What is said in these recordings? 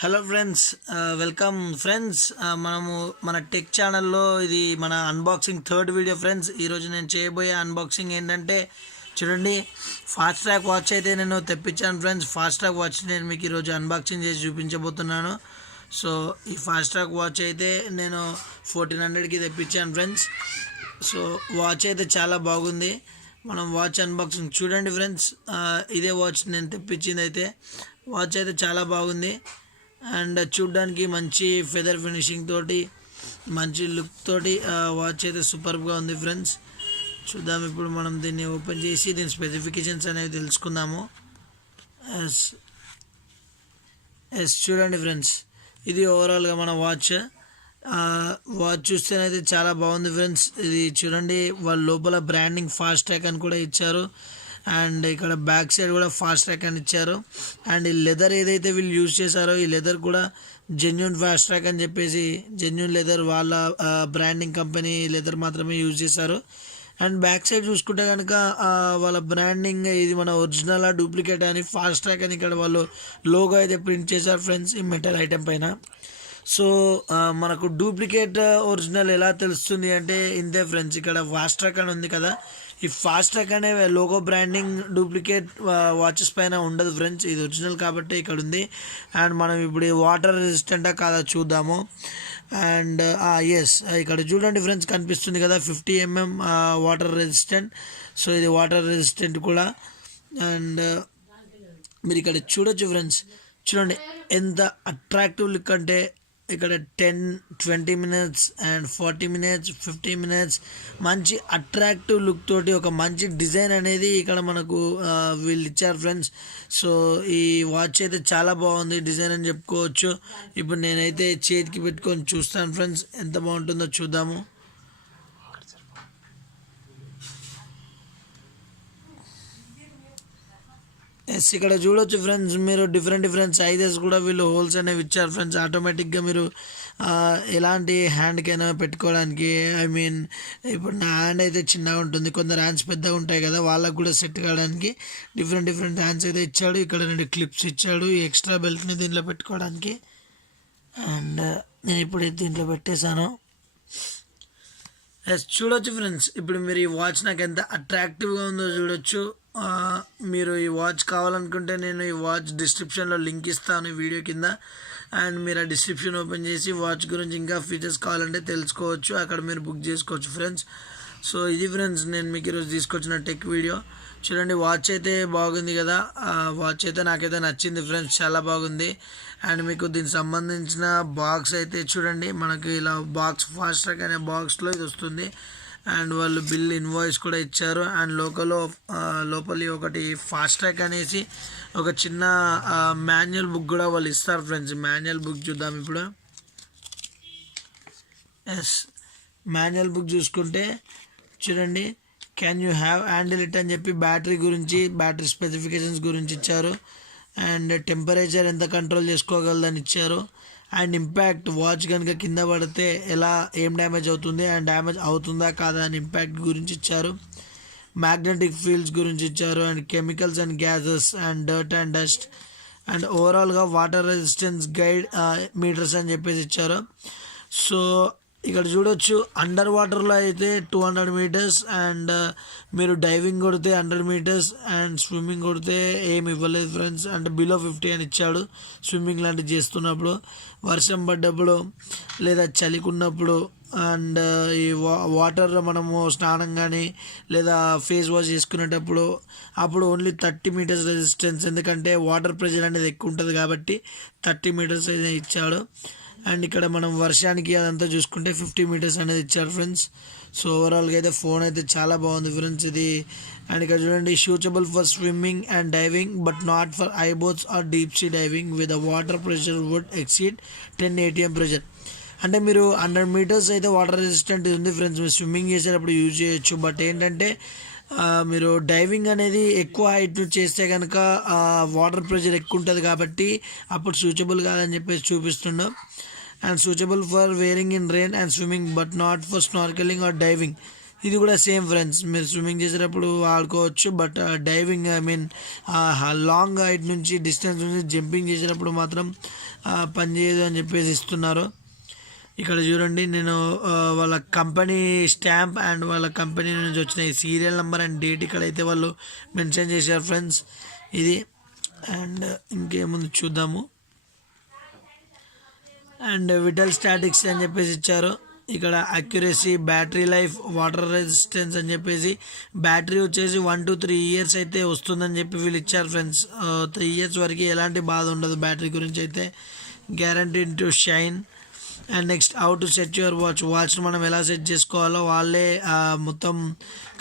Hello friends, welcome friends. మనము మన tech ఛానల్లో ఇది మన అన్బాక్సింగ్ థర్డ్ వీడియో ఫ్రెండ్స్. ఈరోజు నేను చేయబోయే అన్బాక్సింగ్ ఏంటంటే చూడండి, ఫాస్ట్రాక్ వాచ్ అయితే నేను తెప్పించాను ఫ్రెండ్స్. ఫాస్ట్రాక్ వాచ్ నేను మీకు ఈరోజు అన్బాక్సింగ్ చేసి చూపించబోతున్నాను. సో ఈ ఫాస్ట్రాక్ వాచ్ అయితే నేను 1400కి తెప్పించాను ఫ్రెండ్స్. సో వాచ్ అయితే చాలా బాగుంది. మనం వాచ్ అన్బాక్సింగ్ చూడండి ఫ్రెండ్స్. ఇదే వాచ్ నేను తెప్పించింది. అయితే వాచ్ అయితే చాలా బాగుంది అండ్ చూడ్డానికి మంచి ఫెదర్ ఫినిషింగ్ తోటి మంచి లుక్ తోటి వాచ్ అయితే సూపర్గా ఉంది ఫ్రెండ్స్. చూద్దాం ఇప్పుడు మనం దీన్ని ఓపెన్ చేసి దీని స్పెసిఫికేషన్స్ అనేవి తెలుసుకుందాము. చూడండి ఫ్రెండ్స్, ఇది ఓవరాల్గా మన వాచ్. వాచ్ చూస్తేనైతే చాలా బాగుంది ఫ్రెండ్స్. ఇది చూడండి, వాళ్ళ లోపల బ్రాండింగ్ ఫాస్ట్రాక్ అని కూడా ఇచ్చారు అండ్ ఇక్కడ బ్యాక్ సైడ్ కూడా ఫాస్ట్రాక్ అని ఇచ్చారు. అండ్ ఈ లెదర్ ఏదైతే వీళ్ళు యూజ్ చేశారో ఈ లెదర్ కూడా జెన్యూన్ ఫాస్ట్రాక్ అని చెప్పేసి జెన్యూన్ లెదర్, వాళ్ళ బ్రాండింగ్ కంపెనీ లెదర్ మాత్రమే యూజ్ చేశారు. అండ్ బ్యాక్ సైడ్ చూసుకుంటే కనుక వాళ్ళ బ్రాండింగ్ ఇది మన ఒరిజినల్ డూప్లికేట్ అని ఫాస్ట్రాక్ అని ఇక్కడ వాళ్ళు లోగో అయితే ప్రింట్ చేశారు ఫ్రెండ్స్ ఈ మెటల్ ఐటెం పైన. సో మనకు డూప్లికేట్ ఒరిజినల్ ఎలా తెలుస్తుంది అంటే ఇంతే ఫ్రెండ్స్. ఇక్కడ ఫాస్ట్రాక్ అని ఉంది కదా, ఈ ఫాస్ట్రాక్ అనే లోగో బ్రాండింగ్ డూప్లికేట్ వాచెస్ పైన ఉండదు ఫ్రెండ్స్. ఇది ఒరిజినల్ కాబట్టి ఇక్కడ ఉంది. అండ్ మనం ఇప్పుడు వాటర్ రెసిస్టెంటా కాదా చూద్దాము. అండ్ ఎస్, ఇక్కడ చూడండి ఫ్రెండ్స్, కనిపిస్తుంది కదా 50 mm వాటర్ రెసిస్టెంట్. సో ఇది వాటర్ రెసిస్టెంట్ కూడా. అండ్ మీరు ఇక్కడ చూడొచ్చు ఫ్రెండ్స్, చూడండి ఎంత అట్రాక్టివ్ లుక్ అంటే ఇక్కడ 10-20 minutes అండ్ 40 minutes 50 minutes మంచి అట్రాక్టివ్ లుక్ తోటి ఒక మంచి డిజైన్ అనేది ఇక్కడ మనకు వీళ్ళు ఇచ్చారు ఫ్రెండ్స్. సో ఈ వాచ్ అయితే చాలా బాగుంది డిజైన్ అని చెప్పుకోవచ్చు. ఇప్పుడు నేనైతే చేతికి పెట్టుకొని చూస్తాను ఫ్రెండ్స్, ఎంత బాగుంటుందో చూద్దాము. ఎస్, ఇక్కడ చూడొచ్చు ఫ్రెండ్స్ మీరు, డిఫరెంట్ సైజెస్ కూడా వీళ్ళు హోల్స్ అనేవి ఇచ్చారు ఫ్రెండ్స్. ఆటోమేటిక్గా మీరు ఎలాంటి హ్యాండ్కైనా పెట్టుకోవడానికి, ఐ మీన్ ఇప్పుడు నా హ్యాండ్ అయితే చిన్నగా ఉంటుంది, కొందరు హ్యాండ్స్ పెద్దగా ఉంటాయి కదా, వాళ్ళకు కూడా సెట్ కావడానికి డిఫరెంట్ హ్యాండ్స్ అయితే ఇచ్చాడు. ఇక్కడ 2 క్లిప్స్ ఇచ్చాడు ఈ ఎక్స్ట్రా బెల్ట్ని దీంట్లో పెట్టుకోవడానికి. అండ్ నేను ఇప్పుడు దీంట్లో పెట్టేశాను. ఎస్, చూడొచ్చు ఫ్రెండ్స్, ఇప్పుడు మీరు ఈ వాచ్ నాకు ఎంత అట్రాక్టివ్గా ఉందో చూడొచ్చు. మీరు ఈ వాచ్ కావాలనుకుంటే నేను ఈ వాచ్ డిస్క్రిప్షన్లో లింక్ ఇస్తాను ఈ వీడియో కింద. అండ్ మీరు ఆ డిస్క్రిప్షన్ ఓపెన్ చేసి వాచ్ గురించి ఇంకా ఫీచర్స్ కావాలంటే తెలుసుకోవచ్చు, అక్కడ మీరు బుక్ చేసుకోవచ్చు ఫ్రెండ్స్. సో ఇది ఫ్రెండ్స్ నేను మీకు ఈరోజు తీసుకొచ్చిన టెక్ వీడియో. చూడండి, వాచ్ అయితే బాగుంది కదా, వాచ్ అయితే నాకైతే నచ్చింది ఫ్రెండ్స్, చాలా బాగుంది. అండ్ మీకు దీనికి సంబంధించిన బాక్స్ అయితే చూడండి, మనకి ఇలా బాక్స్ ఫాస్ట్రాక్ అనే బాక్స్లో ఇది వస్తుంది. అండ్ వాళ్ళు బిల్ ఇన్వాయిస్ కూడా ఇచ్చారు. అండ్ లోపలి ఒకటి ఫాస్ట్రాక్ అనేసి ఒక చిన్న మాన్యువల్ బుక్ కూడా వాళ్ళు ఇస్తారు ఫ్రెండ్స్. మాన్యువల్ బుక్ చూద్దాం ఇప్పుడు. ఎస్, మాన్యువల్ బుక్ చూసుకుంటే చూడండి, can you have handle it అని చెప్పి బ్యాటరీ స్పెసిఫికేషన్స్ గురించి ఇచ్చారు. అండ్ టెంపరేచర్ ఎంత కంట్రోల్ చేసుకోగలదని ఇచ్చారు. అండ్ ఇంపాక్ట్, వాచ్ కనుక కింద పడితే ఏం డ్యామేజ్ అవుతుంది అండ్ డ్యామేజ్ అవుతుందా కాదా అని ఇంపాక్ట్ గురించి ఇచ్చారు. మ్యాగ్నెటిక్ ఫీల్డ్స్ గురించి ఇచ్చారు. And chemicals and gases and dirt and dust. And ఓవరాల్గా వాటర్ రెసిస్టెన్స్ గైడ్ మీటర్స్ అని చెప్పేసి ఇచ్చారు. సో ఇక్కడ చూడొచ్చు, అండర్ వాటర్లో అయితే 200 meters అండ్ మీరు డైవింగ్ కొడితే 100 meters అండ్ స్విమ్మింగ్ కొడితే ఏమి ఇవ్వలేదు ఫ్రెండ్స్. అంటే బిలో 50 అని ఇచ్చాడు స్విమ్మింగ్ లాంటివి చేస్తున్నప్పుడు, వర్షం పడ్డప్పుడు లేదా చలికున్నప్పుడు. అండ్ ఈ వాటర్లో మనము స్నానం కానీ లేదా ఫేస్ వాష్ చేసుకునేటప్పుడు అప్పుడు ఓన్లీ 30 meters రెసిస్టెన్స్, ఎందుకంటే వాటర్ ప్రెషర్ అనేది ఎక్కువ ఉంటుంది కాబట్టి 30 meters అయితే ఇచ్చాడు. అండ్ ఇక్కడ మనం వర్షానికి అదంతా చూసుకుంటే 50 meters అనేది ఇచ్చారు ఫ్రెండ్స్. సో ఓవరాల్గా అయితే ఫోన్ అయితే చాలా బాగుంది ఫ్రెండ్స్ ఇది. అండ్ ఇక్కడ చూడండి, suitable for swimming and diving but not for boats or deep sea diving with water pressure would exceed 10 atm pressure. అంటే మీరు 100 meters అయితే వాటర్ రెసిస్టెంట్ ఉంది ఫ్రెండ్స్, మీరు స్విమ్మింగ్ చేసేటప్పుడు యూజ్ చేయొచ్చు. బట్ ఏంటంటే మీరు డైవింగ్ అనేది ఎక్కువ హైట్ చేస్తే కనుక వాటర్ ప్రెషర్ ఎక్కువ ఉంటుంది కాబట్టి అప్పుడు సూచబుల్ కాదని చెప్పేసి చూపిస్తున్నాం. And suitable for wearing in rain and swimming but not for snorkeling or diving. ఇది కూడా సేమ్ ఫ్రెండ్స్, మీరు స్విమ్మింగ్ చేసేటప్పుడు వాడుకోవచ్చు. బట్ డైవింగ్ లాంగ్ హైట్ నుంచి డిస్టెన్స్ నుంచి జంపింగ్ చేసేటప్పుడు మాత్రం పనిచేయదు అని చెప్పేసి ఇస్తున్నారు. ఇక్కడ చూడండి, నేను వాళ్ళ కంపెనీ స్టాంప్ అండ్ వాళ్ళ కంపెనీ నుంచి వచ్చిన ఈ సీరియల్ నెంబర్ అండ్ డేట్ ఇక్కడైతే వాళ్ళు మెన్షన్ చేశారు ఫ్రెండ్స్. ఇది అండ్ ఇంకేముంది చూద్దాము. అండ్ విటల్ స్టాటిక్స్ అని చెప్పేసి ఇచ్చారు. ఇక్కడ accuracy, battery life, water resistance అని చెప్పేసి బ్యాటరీ వచ్చేసి 1 to 3 years అయితే వస్తుందని చెప్పి వీళ్ళు ఇచ్చారు ఫ్రెండ్స్. 3 years వరకు ఎలాంటి బాధ ఉండదు బ్యాటరీ గురించి అయితే. Guarantee to shine. And next how to set your వాచ్ని మనం ఎలా సెట్ చేసుకోవాలో వాళ్ళే మొత్తం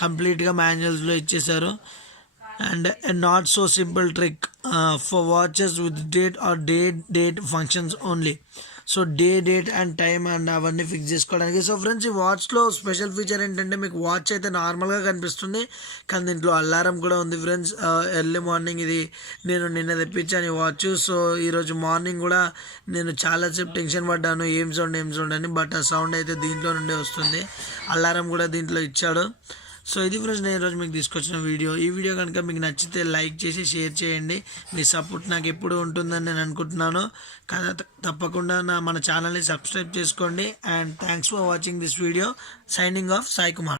కంప్లీట్గా మాన్యువల్స్లో ఇచ్చేసారు. And not so simple trick for watches with date or date functions only. So date and time and అవన్నీ ఫిక్స్ చేసుకోవడానికి. సో ఫ్రెండ్స్, ఈ వాచ్లో స్పెషల్ ఫీచర్ ఏంటంటే మీకు వాచ్ అయితే నార్మల్గా కనిపిస్తుంది, కానీ దీంట్లో అలారం కూడా ఉంది ఫ్రెండ్స్. ఎర్లీ మార్నింగ్ ఇది నేను నిన్న తెప్పించాను ఈ వాచ్. సో ఈరోజు మార్నింగ్ కూడా నేను చాలాసేపు టెన్షన్ పడ్డాను, ఏం సౌండ్ అని. బట్ ఆ సౌండ్ అయితే దీంట్లో నుండే వస్తుంది. అలారం కూడా దీంట్లో ఇచ్చాడు. సో ఇది ఫ్రెండ్స్, నేను ఈరోజు మీకు తీసుకొచ్చిన వీడియో. ఈ వీడియో కనుక మీకు నచ్చితే లైక్ చేసి షేర్ చేయండి. మీ సపోర్ట్ నాకు ఎప్పుడు ఉంటుందని నేను అనుకుంటున్నాను. కదా తప్పకుండా మన ఛానల్ని సబ్స్క్రైబ్ చేసుకోండి. And thanks for watching this video. Signing off Sai Kumar.